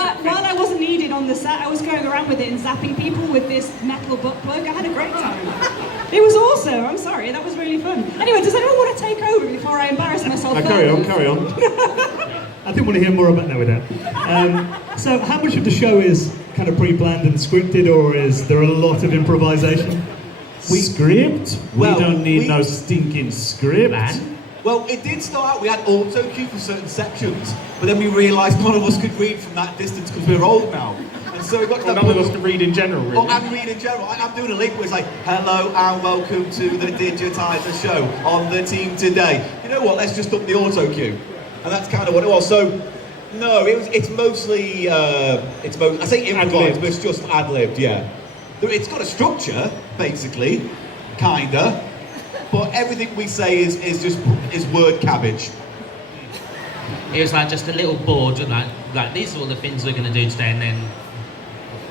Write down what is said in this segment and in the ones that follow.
while I wasn't needed on the set, I was going around with it and zapping people with this metal butt plug. I had a great time. It was awesome. I'm sorry, that was really fun. Anyway, does anyone want to take over before I embarrass myself? Carry on. I think we want to hear more about that with that. So how much of the show is kind of pre-planned and scripted, or is there a lot of improvisation? Script? We don't need no stinking script. Well, it did start out, we had auto cue for certain sections, but then we realised none of us could read from that distance because we're old now. And so we got to that none of us can read in general, really. Oh, and read in general. I'm doing a link where it's like, hello and welcome to the Digitizer show on the team today. You know what, let's just up the auto cue. And that's kind of what it was. So, no, it's mostly, I say improvised, but it's just ad-libbed, yeah. It's got a structure, basically, kinda. But everything we say is word cabbage. It was like just a little board, like these are all the things we're going to do today, and then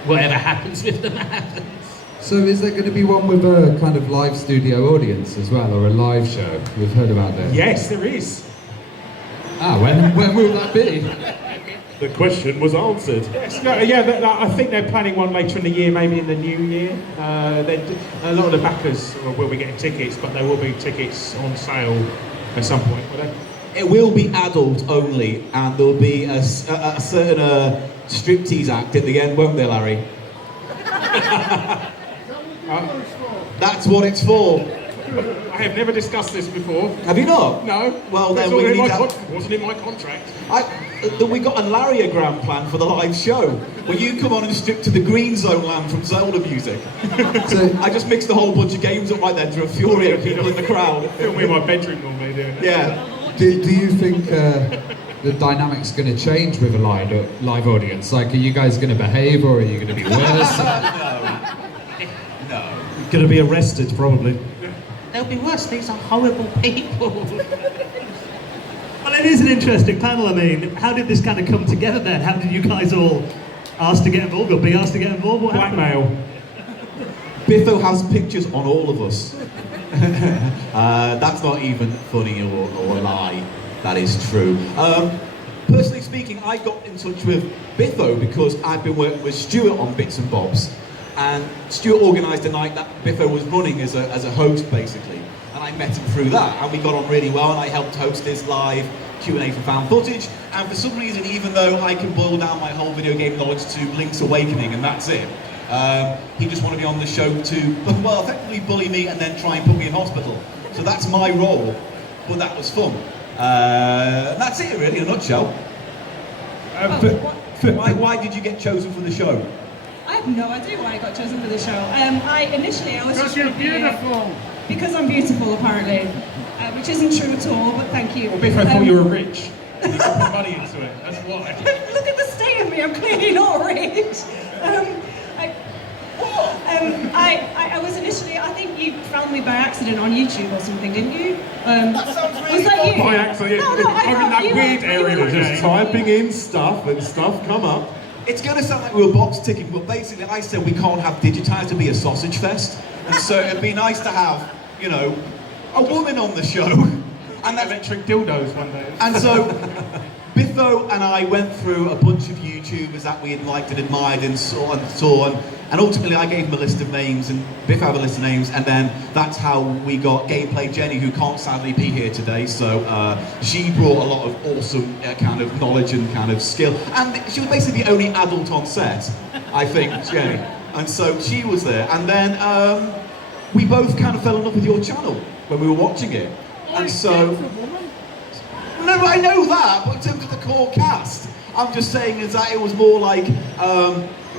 whatever happens with them happens. So is there going to be one with a kind of live studio audience as well, or a live show? We've heard about that. Yes, there is. When will that be? The question was answered. Yes, I think they're planning one later in the year, maybe in the new year. A lot of the backers will be getting tickets, but there will be tickets on sale at some point, will there? It will be adult only, and there'll be a certain striptease act at the end, won't there, Larry? That's what it's for. I have never discussed this before. Have you not? No. Well, then wasn't in my contract. We got a Larryogram plan for the live show, where you come on and strip to the Green Zone land from Zelda music. So I just mixed a whole bunch of games up right then to infuriate people in the crowd. Film me in my bedroom normally doing that. Yeah. Do you think the dynamic's going to change with a live audience? Like, are you guys going to behave, or are you going to be worse? No. Going to be arrested, probably. They'll be worse, these are horrible people. Well, it is an interesting panel. I mean, how did this kind of come together then? How did you guys all ask to get involved, or be asked to get involved? What Blackmail. Biffo has pictures on all of us. That's not even funny or a lie. That is true. Personally speaking, I got in touch with Biffo because I've been working with Stuart on Bits and Bobs. And Stuart organised a night that Biffo was running as a host, basically. And I met him through that, and we got on really well, and I helped host his live Q&A for fan footage. And for some reason, even though I can boil down my whole video game knowledge to Link's Awakening, and that's it, he just wanted me on the show to, well, effectively bully me and then try and put me in hospital. So that's my role, but that was fun. That's it, really, in a nutshell. Why did you get chosen for the show? I have no idea why I got chosen for the show. Initially I was because you're beautiful. Because I'm beautiful, apparently, which isn't true at all. But thank you. Well, Biffo thought you were rich. You could put money into it. That's why. Look at the state of me. I'm clearly not rich. I was initially. I think you found me by accident on YouTube or something, didn't you? That sounds really was that you? By accident. No, I'm in that weird area. Just typing in stuff and stuff come up. It's going to sound like we were box ticking, but basically I said we can't have Digitizer be a sausage fest. And so it'd be nice to have, you know, a woman on the show. And that electric dildos one day. And so Biffo and I went through a bunch of YouTubers that we had liked and admired and saw. And ultimately I gave him a list of names, and Biffo had a list of names, and then that's how we got Gameplay Jenny, who can't sadly be here today. So she brought a lot of awesome kind of knowledge and kind of skill. And she was basically the only adult on set, I think, Jenny. And so she was there. And then we both kind of fell in love with your channel when we were watching it. And so... No, I know that, but in terms of the core cast, I'm just saying is that it was more like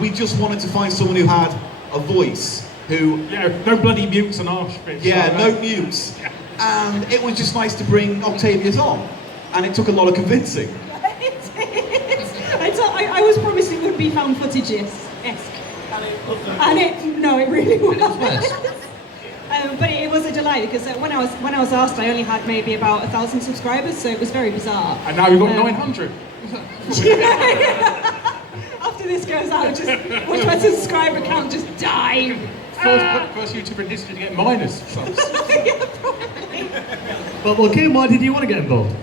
we just wanted to find someone who had a voice, who... Yeah, no bloody mutes and arsefish. Yeah, no mutes. And it was just nice to bring Octavius on. And it took a lot of convincing. I was promised it would be found footage-esque. And it really was. But it was a delight because when I was asked, I only had maybe about 1,000 subscribers, so it was very bizarre. And now we've got 900. After this goes out, just watch my subscriber count just die. First YouTuber in history to get minus subs. Yeah, probably. Well, Kim, why did you want to get involved?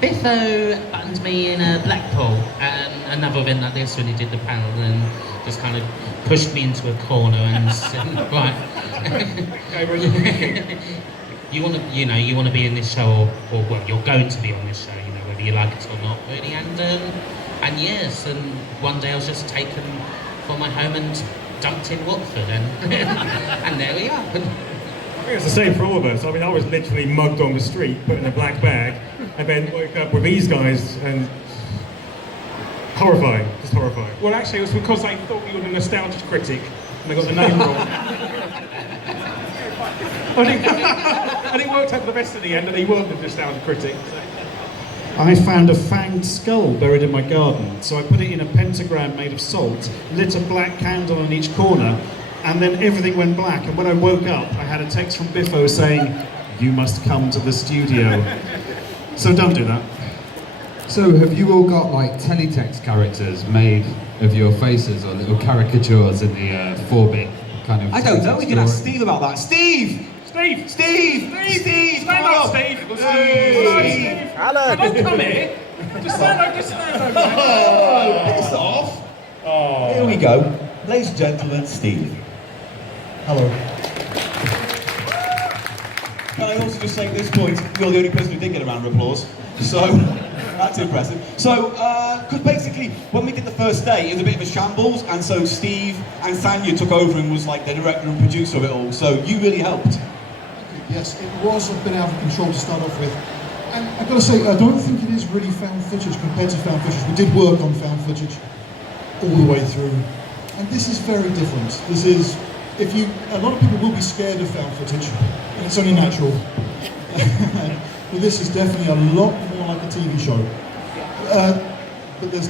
Biffo buttoned me in Blackpool, and another event like this when he did the panel and just kind of pushed me into a corner and said, right, you want to be in this show, or well, you're going to be on this show, whether you like it or not, really. And yes, and one day I was just taken from my home and dumped in Watford, and and there we are. I think it's the same for all of us. I mean, I was literally mugged on the street, put in a black bag, and then woke up with these guys, and horrifying, just horrifying. Well, actually, it was because they thought you were a nostalgia critic, and they got the name wrong. and it worked out for the best at the end, and he was a nostalgia critic. So. I found a fanged skull buried in my garden, so I put it in a pentagram made of salt, lit a black candle on each corner, and then everything went black. And when I woke up, I had a text from Biffo saying, "You must come to the studio." So don't do that. So have you all got like teletext characters made of your faces, or little caricatures in the 4-bit kind of... I don't know, we can ask drawing? Steve about that. Steve! Steve! Steve! Steve! Stand up, Steve! Hey. Hello! Don't come here! Just stand up, just stand up! Oh, piss off! Oh. Here we go. Ladies and gentlemen, Steve. Hello. Can I also just say at this point, you're the only person who did get a round of applause. So, that's impressive. So, because basically, when we did the first day, it was a bit of a shambles, and so Steve and Sanya took over and was like the director and producer of it all, so you really helped. Yes, it was a bit out of control to start off with. And I've got to say, I don't think it is really found footage compared to found footage. We did work on found footage all the way through. And this is very different. This is, a lot of people will be scared of found footage, and it's only natural. But this is definitely a lot more like a TV show. But there's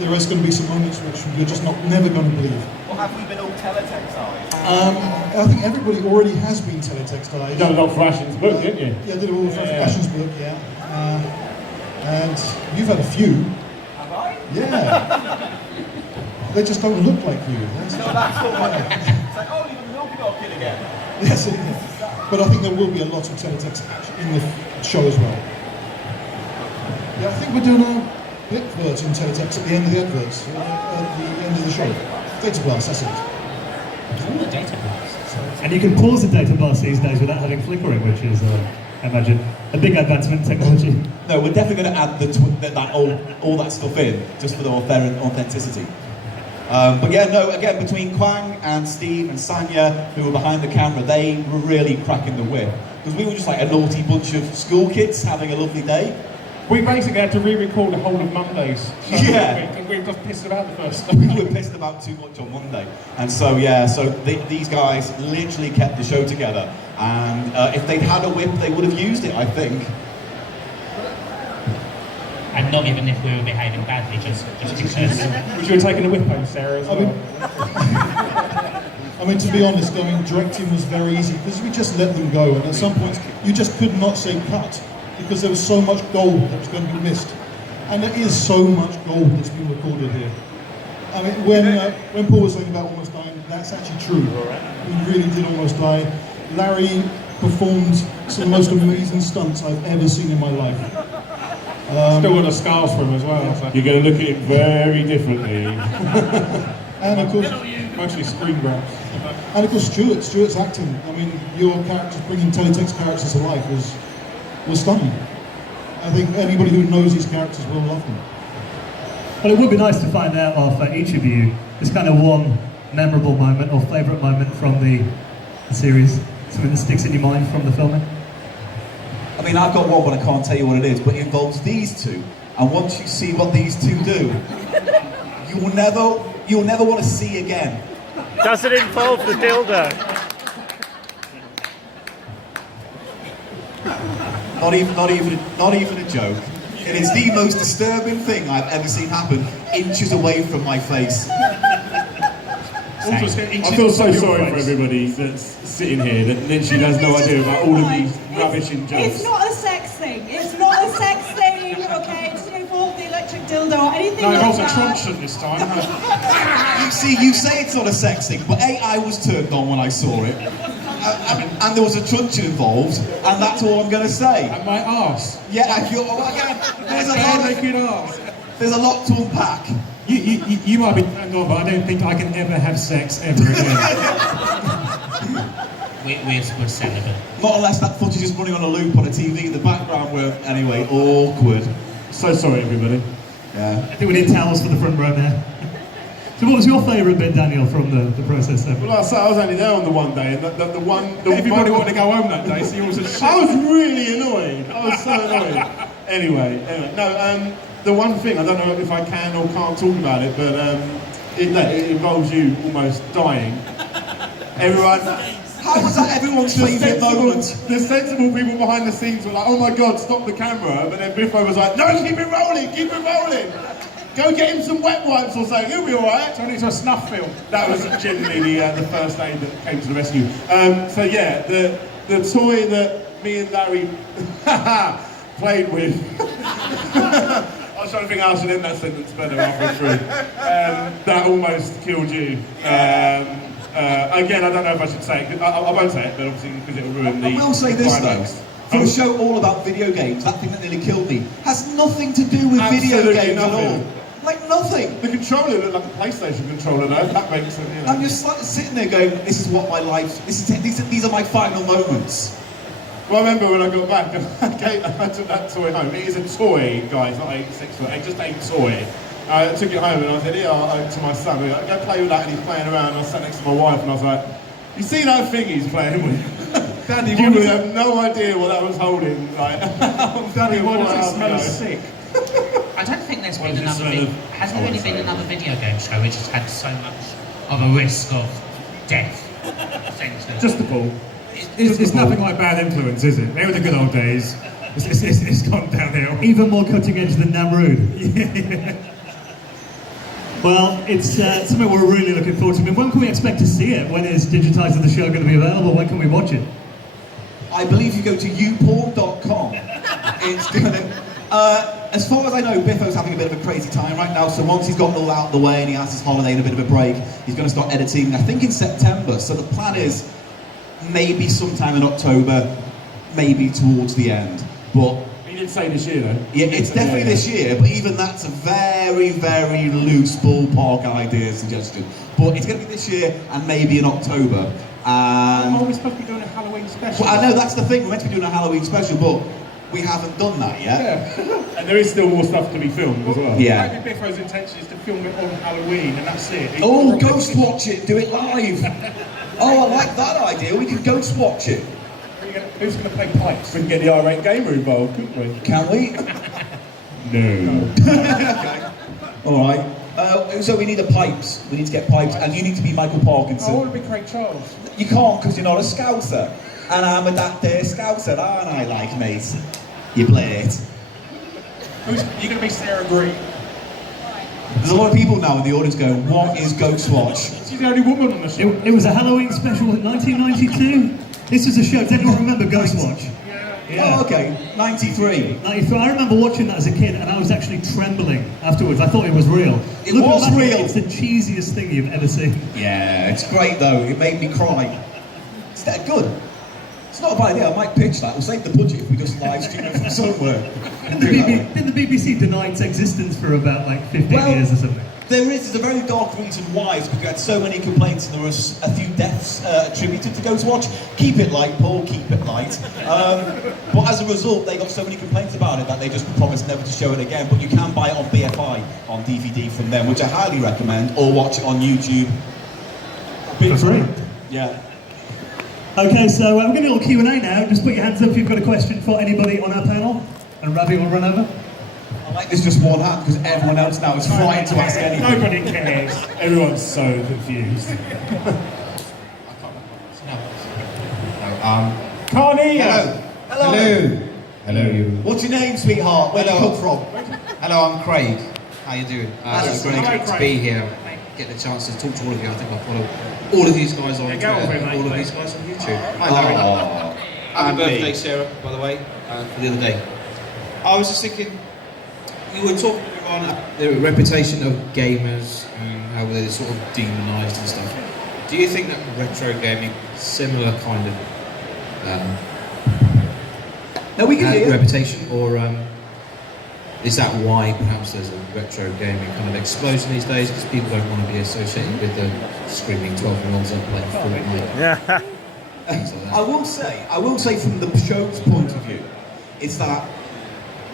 there is going to be some moments which you're just never going to believe. Well, have we been all teletextized? I think everybody already has been teletextized. You done a lot for Ashens' book, didn't you? Yeah, I did all for Ashens' book, yeah. And you've had a few. Have I? Yeah. They just don't look like you. That's all right. It's like, oh, even the Milky Dog Kid again. Yes, but I think there will be a lot of teletext in the show as well. Yeah, I think we're doing a blip version teletext at the end of the adverts, at the end of the show. Data blast, that's it. Ooh, data blast. And you can pause the data blast these days without having flickering, which is, I imagine, a big advancement in technology. No, we're definitely going to add all that stuff in, just for the authenticity. But yeah, no, again, between Kwang and Steve and Sanya, who were behind the camera, they were really cracking the whip. Because we were just like a naughty bunch of school kids having a lovely day. We basically had to re-record the whole of Mondays. So Yeah. we were just pissed about the first We were pissed about too much on Monday. And so, yeah, these guys literally kept the show together. And if they'd had a whip, they would have used it, I think. And not even if we were behaving badly, just because. Would you have taken the whip home, Sarah, as well? I mean, to be honest, directing was very easy because we just let them go, and at some points you just could not say cut because there was so much gold that was going to be missed, and there is so much gold that's been recorded here. I mean, when Paul was saying about almost dying, that's actually true. We really did almost die. Larry performed some of the most amazing stunts I've ever seen in my life. Still got the scars from him as well. So. You're going to look at it very differently. And of course, Mostly screen grabs. and of course, Stuart's acting. I mean, your characters, bringing teletext characters to life was stunning. I think anybody who knows these characters will love them. Well, it would be nice to find out for each of you this kind of one memorable moment or favourite moment from the series, something that sticks in your mind from the filming. I mean, I've got one, but I can't tell you what it is, but it involves these two. And once you see what these two do, you'll never want to see again. Does it involve the dildo? Not even a joke. It is the most disturbing thing I've ever seen happen, inches away from my face. I feel so sorry for everybody that's sitting here that literally has no idea about all of these rubbish in jokes. It's not a sex thing. It's not a sex thing, okay? It doesn't involve the electric dildo or anything No, it like was a that. truncheon this time. You say it's not a sex thing, but I was turned on when I saw it. And there was a truncheon involved, and that's all I'm going to say. And my arse. Yeah, I feel, again, there's a Bare lot of... naked arse. There's a lot to unpack. You might be turned on, but I don't think I can ever have sex ever again. We're celibate. Not unless that footage is running on a loop on a TV in the background where, anyway, awkward. So sorry, everybody. Yeah. I think we need towels for the front row now. So what was your favourite bit, Daniel, from the process then? Well, like I said, I was only there on the one day, and Everybody wanted to go home that day, so you all said, I was really annoyed. I was so annoyed. Anyway, no. The one thing, I don't know if I can or can't talk about it, but it involves you almost dying. Everyone. How was that everyone's favourite moment? The sensible people behind the scenes were like, oh my god, stop the camera. But then Biffo was like, no, keep it rolling. Go get him some wet wipes or something, he'll be alright. turn it into a snuff film. That was genuinely the first aid that came to the rescue. So yeah, the toy that me and Larry played with. I was trying to think how I should end that sentence better halfway through. That almost killed you. Again, I don't know if I should say it. I won't say it, but obviously because it will ruin the. I will say this climax. though. For a show all about video games, that thing that nearly killed me has nothing to do with video Absolutely games nothing. at all. Like nothing. The controller looked like a PlayStation controller though. That makes sense. You know. I'm just like sitting there going, this is what my life. These are my final moments. Well, I remember when I got back, I took that toy home. It is a toy, guys, not 6 foot, just a toy. I took it home and I said, to my son, like, go play with that, and he's playing around. And I sat next to my wife and I was like, you see that thing he's playing with? Daddy, you would have no idea what I was holding. Like, Daddy, why does it smell sick? I don't think there's been another. Has there really been another video game show which has had so much of a risk of death? Just the ball. It's nothing like Bad Influence, is it? They were the good old days. It's gone downhill. Even more cutting edge than Namrood. Well, it's something we're really looking forward to. I mean, when can we expect to see it? When is Digitizer the show going to be available? When can we watch it? I believe you go to youporn.com. It's gonna. As far as I know, Biffo's having a bit of a crazy time right now, so once he's gotten all out of the way and he has his holiday and a bit of a break, he's going to start editing, I think in September. So the plan is maybe sometime in October, maybe towards the end. But he didn't say this year though. yeah, it's definitely this year, but even that's a very, very loose ballpark idea suggestion. But it's going to be this year and maybe in October. And Oh, we're supposed to be doing a Halloween special. well, I know that's the thing, we're meant to be doing a Halloween special, but we haven't done that yet. Yeah. And there is still more stuff to be filmed as well. Yeah. Maybe Biffo's intention is to film it on Halloween and that's it. Oh, ghost watch it, do it live. Oh, I like that idea, we can ghost watch it. Who's going to play pipes? We can get the R8 gamer involved, couldn't we? Can we? No. Okay. Alright. So we need pipes. We need to get pipes, and you need to be Michael I Parkinson. want to be Craig Charles. You can't because you're not a Scouser. And I'm a that there Scouser, aren't I, like mate? You play it. You're going to be Sarah Green. There's a lot of people now in the audience going, what is Ghost Watch? She's the only woman on the show. It was a Halloween special in 1992. This was a show. Does anyone remember Ghost Watch? Yeah. Oh, okay. 93. 93. I remember watching that as a kid, and I was actually trembling afterwards. I thought it was real. It was real. It's the cheesiest thing you've ever seen. Yeah, it's great though. It made me cry. It's that good. It's not a bad idea. I might pitch that. We'll save the budget if we just live stream it from somewhere. Didn't the BBC deny its existence for about like 15 years or something? There's a very dark reason why. It's because we had so many complaints and there was a few deaths attributed to Ghost Watch. Keep it light, Paul, keep it light. But as a result, they got so many complaints about it that they just promised never to show it again. But you can buy it on BFI on DVD from them, which I highly recommend, or watch it on YouTube. For free. Yeah. Okay, so we're going to do a little Q&A now. Just put your hands up if you've got a question for anybody on our panel, and Ravi will run over. I like this just one hand because everyone else now is frightened to ask anything. Nobody cares. Everyone's so confused. Carney! Hello. Hello. What's your name, sweetheart? Where do you come from? Hello, I'm Craig. How you doing? Hello, It's Craig. great to be here. Get the chance to talk to all of you. I think I follow all of these guys on Twitter, all of these guys on YouTube. Hi, Larry. Happy birthday, Sarah, by the way, for the other day. I was just thinking, you were talking on the reputation of gamers and how they're sort of demonised and stuff. Do you think that retro gaming, similar kind of No, we can hear you. reputation, or Is that why perhaps there's a retro gaming kind of explosion these days? Because people don't want to be associated with the screaming 12-year-olds up playing Fortnite. Yeah. I will say from the show's point of view, is that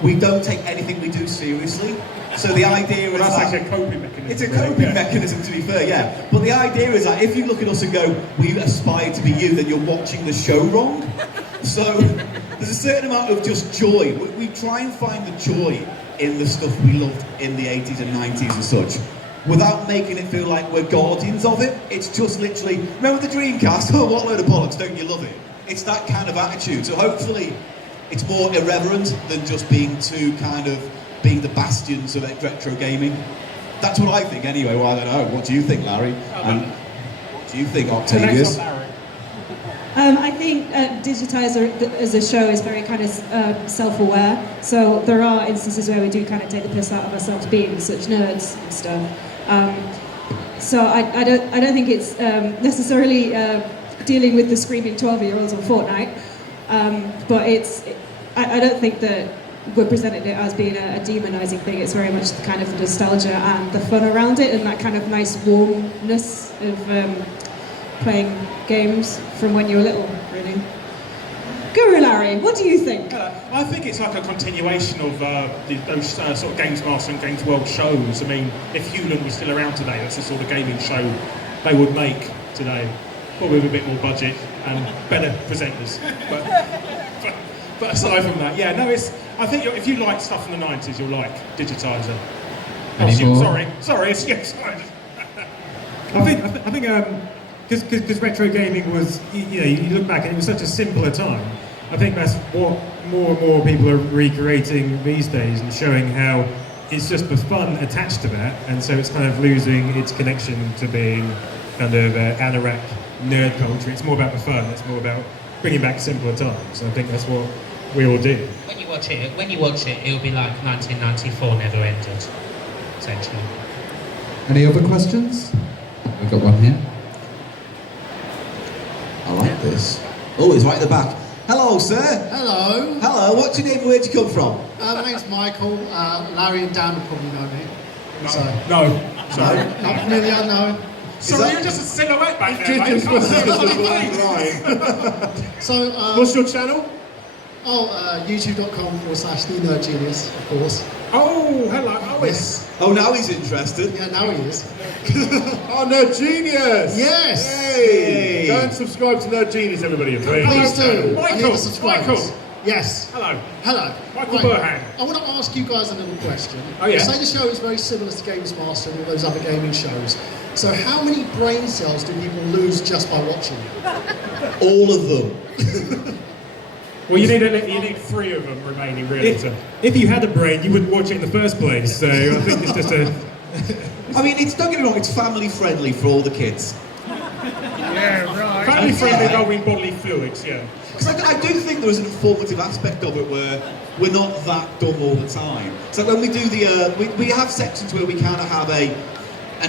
we don't take anything we do seriously. So the idea is That's that like a coping mechanism. it's a coping mechanism, to be fair, yeah. But the idea is that if you look at us and go, we aspire to be you, then you're watching the show wrong. So there's a certain amount of just joy. We try and find the joy in the stuff we loved in the 80s and 90s and such, without making it feel like we're guardians of it. It's just literally, remember the Dreamcast? Oh, what load of bollocks, don't you love it? It's that kind of attitude. So hopefully it's more irreverent than just being being the bastions of retro gaming. That's what I think anyway. Well, I don't know. What do you think, Larry? And what do you think, Octavius? I think Digitizer as a show is very kind of self-aware. So there are instances where we do kind of take the piss out of ourselves being such nerds and stuff. So I don't think it's necessarily dealing with the screaming 12-year-olds on Fortnite. But I don't think that we're presenting it as being a demonising thing. It's very much kind of the nostalgia and the fun around it, and that kind of nice warmness of playing games from when you were little, really. Guru Larry, what do you think? I think it's like a continuation of those sort of Games Master and Games World shows. I mean, if Hewlett was still around today, that's the sort of gaming show they would make today. Probably with a bit more budget and better presenters. But aside from that, yeah, no, I think if you like stuff from the 90s, you'll like Digitizer. Sorry, yes. I think because retro gaming was, you look back and it was such a simpler time. I think that's what more and more people are recreating these days and showing how it's just the fun attached to that, and so it's kind of losing its connection to being kind of anorak nerd culture. It's more about the fun. It's more about bringing back simpler times. I think that's what we all do. When you watch it, it'll be like 1994 never ended, essentially. Any other questions? We've got one here. I like this. Oh, he's right at the back. Hello, sir. Hello. Hello, what's your name? Where'd you come from? My name's Michael. Larry and Dan will probably know me. So. No. Sorry. Not really unknown. Sorry, you're just a silhouette back there, mate. So, what's your channel? YouTube.com/TheNerdGenius, of course. Oh, hello. Oh, yes. Oh, now he's interested. Yeah, now he is. Oh, Nerd Genius! Yes! Yay! Go and subscribe to Nerd Genius, everybody. Please do. Michael. Yes. Hello. Michael Burhan. I want to ask you guys a little question. Oh, yeah. You say the show is very similar to Games Master and all those other gaming shows. So how many brain cells do people lose just by watching it? All of them. Well, you need 3 of them remaining, really. If you had a brain, you wouldn't watch it in the first place. So I think it's just a. I mean, don't get me wrong. It's family friendly for all the kids. Yeah, right. Family friendly involving bodily fluids, yeah. Because I do think there is an informative aspect of it where we're not that dumb all the time. So when we do we have sections where we kind of have an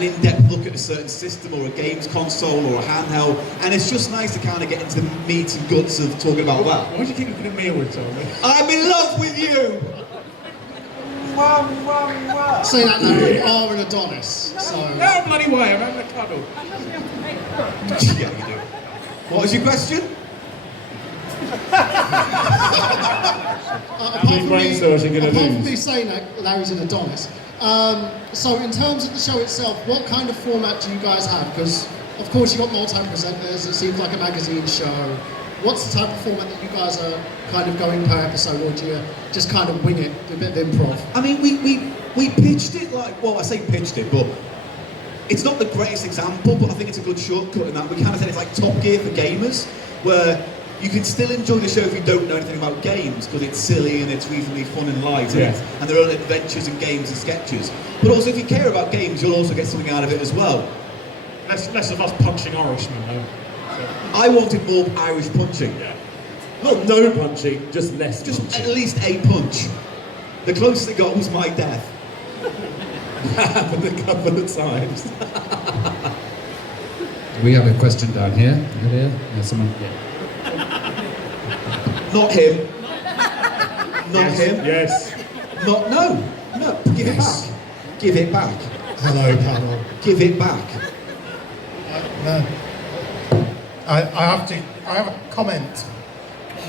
in-depth look at a certain system or a games console or a handheld, and it's just nice to kind of get into the meat and guts of talking about that. Why do you keep looking at me all the time? I'm in love with you! Say that now, you are an Adonis. So. No bloody way, I'm having a cuddle. Yeah, you do. What was your question? Apart from me saying that Larry's an Adonis. So in terms of the show itself, what kind of format do you guys have? Because of course you've got multiple presenters, it seems like a magazine show. What's the type of format that you guys are kind of going per episode, or do you just kind of wing it, do a bit of improv? I mean, we pitched it like, well, I say pitched it, but it's not the greatest example, but I think it's a good shortcut in that we kind of said it's like Top Gear for gamers, where you can still enjoy the show if you don't know anything about games, because it's silly and it's reasonably fun and light, and there are adventures and games and sketches. But also, if you care about games, you'll also get something out of it as well. Less of us punching Irishmen, though. I wanted more Irish punching. Yeah. Not no punching, just less Just punching. at least a punch. The closest it got was my death. Happened a couple of times. We have a question down here. There's someone. Yeah. Not him. Not him. Yes. No, give it back. Give it back. Hello, panel. Give it back. No. I have a comment.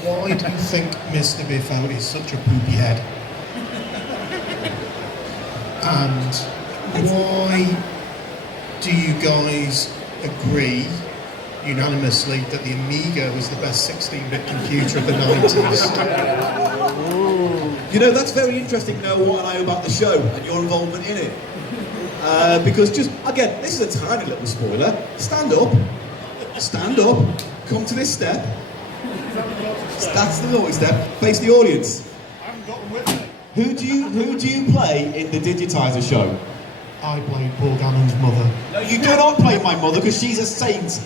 Why do you think Mr. Biffo is such a poopy head? And why do you guys agree unanimously that the Amiga was the best 16-bit computer of the 90s? You know, that's very interesting to know what I know about the show and your involvement in it. Because just, again, this is a tiny little spoiler. Stand up, come to this step. That's the noise step. Face the audience. I haven't got them with me. Who do you play in the Digitizer show? I played Paul Gannon's mother. No, you do not play my mother because she's a saint.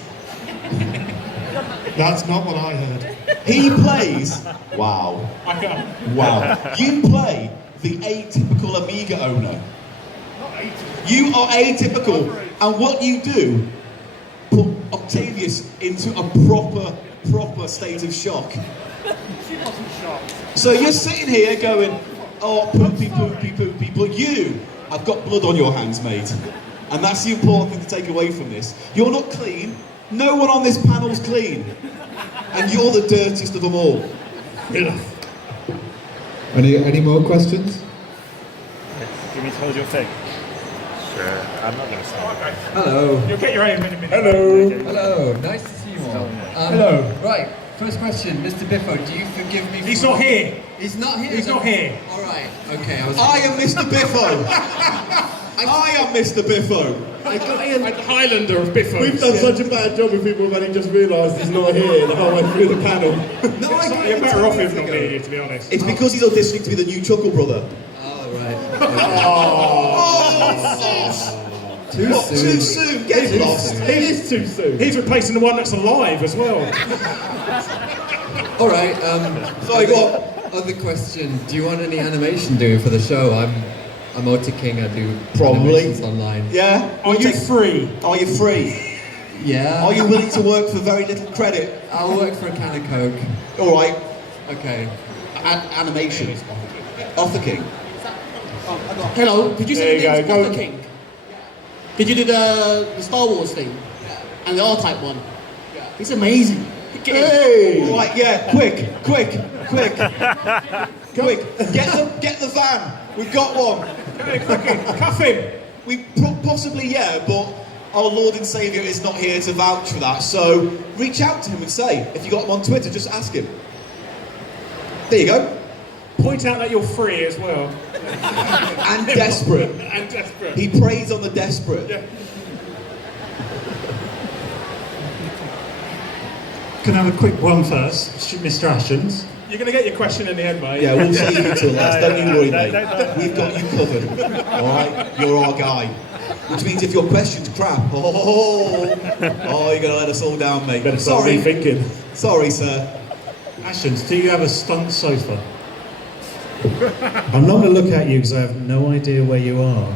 That's not what I heard. He plays. Wow. Wow. You play the atypical Amiga owner. You are atypical, and what you do, put Octavius into a proper state of shock. She wasn't shocked. So you're sitting here going, oh, poopy, but you have got blood on your hands, mate. And that's the important thing to take away from this. You're not clean. No one on this panel's clean. And you're the dirtiest of them all. Any more questions? Give me to hold your thing. Sure. I'm not going to start. Okay. Hello. You'll get your aim in a minute. Hello. Hello. Nice to see you all. Hello. Right. First question, Mr. Biffo, do you forgive me? He's not here. He's not here. He's not here. All right. Okay. I am Mr. Biffo. I am Mr. Biffo. I'm the Highlander of Biffo. We've done such a bad job with people when he just realised he's not here the whole way through the panel. No, You're better off if not here, to be honest. It's because he's auditioning to be the new Chuckle Brother. Oh, right. Too soon. Get lost. It is too soon. He's replacing the one that's alive as well. All right. Sorry, go on. Other question. Do you want any animation doing for the show? I'm Ota King. I do Probably. animations online. Yeah. Are you free? Are you free? Yeah. Are you willing to work for very little credit? I'll work for a can of Coke. All right. Okay. Animation. Arthur King. Hello, did you say There the you name go, is go. Arthur King? Did you do the Star Wars thing? And the R-Type one? It's amazing. Hey! Right, yeah, quick. Get the van. We've got one. Cuff him. We possibly, yeah, but our Lord and Saviour is not here to vouch for that. So reach out to him and say, if you got him on Twitter, just ask him. There you go. Point out that you're free as well. And desperate. And desperate. He preys on the desperate. Yeah. Can I have a quick one first, Mr. Ashens? You're going to get your question in the end, mate. Yeah, we'll see you till last. Don't you worry, mate. We've got you covered. All right? You're our guy. Which means if your question's crap, you're going to let us all down, mate. Better start Sorry. rethinking. Sorry, sir. Ashens, do you have a stunt sofa? I'm not going to look at you because I have no idea where you are.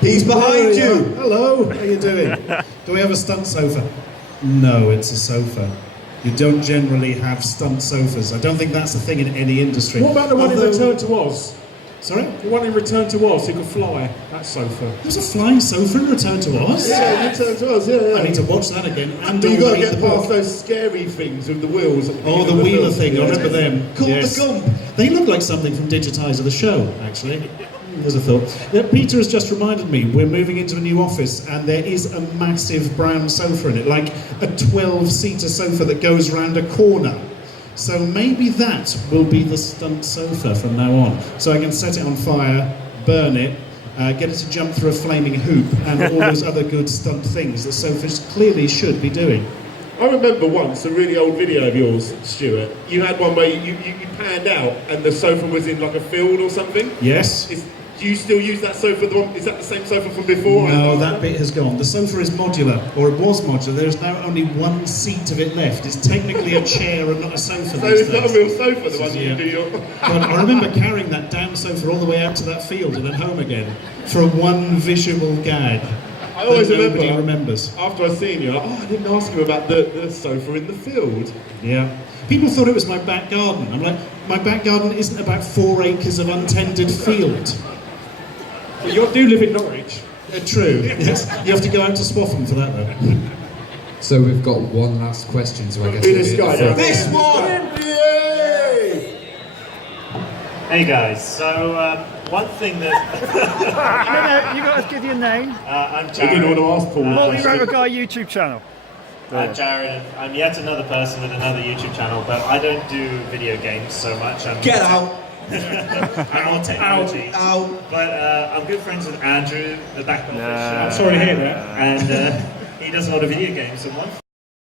He's behind There you. are. Hello, how are you doing? Do we have a stunt sofa? No, it's a sofa. You don't generally have stunt sofas. I don't think that's a thing in any industry. What about the one in Return to Oz? Sorry? The one in Return to Oz, you could fly. That sofa. There's a flying sofa in Return to Oz? Yeah, Return to Oz, yeah. I need to watch that again. And But you got to read get the book. past those scary things with the wheels. At the Oh, beginning the of wheeler film. thing, I remember them. Called Yes. the Gump. They look like something from Digitizer, the show, actually. There's a thought. Yeah, Peter has just reminded me, we're moving into a new office and there is a massive brown sofa in it, like a 12-seater sofa that goes round a corner. So maybe that will be the stunt sofa from now on. So I can set it on fire, burn it, get it to jump through a flaming hoop, and all those other good stunt things that sofas clearly should be doing. I remember once a really old video of yours, Stuart. You had one where you panned out and the sofa was in like a field or something. Yes. Do you still use that sofa? Is that the same sofa from before? No, that bit has gone. The sofa is modular, or it was modular. There's now only one seat of it left. It's technically a chair and not a sofa. So it's not a real sofa, the one Yeah. you do your... God, I remember carrying that damn sofa all the way out to that field and then home again for one visual gag. I always that nobody remember, remembers. after I seen you, I didn't ask you about the sofa in the field. Yeah. People thought it was my back garden. I'm like, my back garden isn't about 4 acres of untended field. But you do live in Norwich. True. Yes. You have to go out to Swaffham for that, though. So we've got one last question, so I guess This guy, This one! Hey guys, so one thing that... you got to give your name. I'm I Jared. didn't want to ask Paul. Multi-rotor Guy YouTube channel. I'm Jared, and I'm yet another person with another YouTube channel, but I don't do video games so much. Get out! I'm more technology. But I'm good friends with Andrew, the back office. I'm sorry to hear that. And he does a lot of video games, and one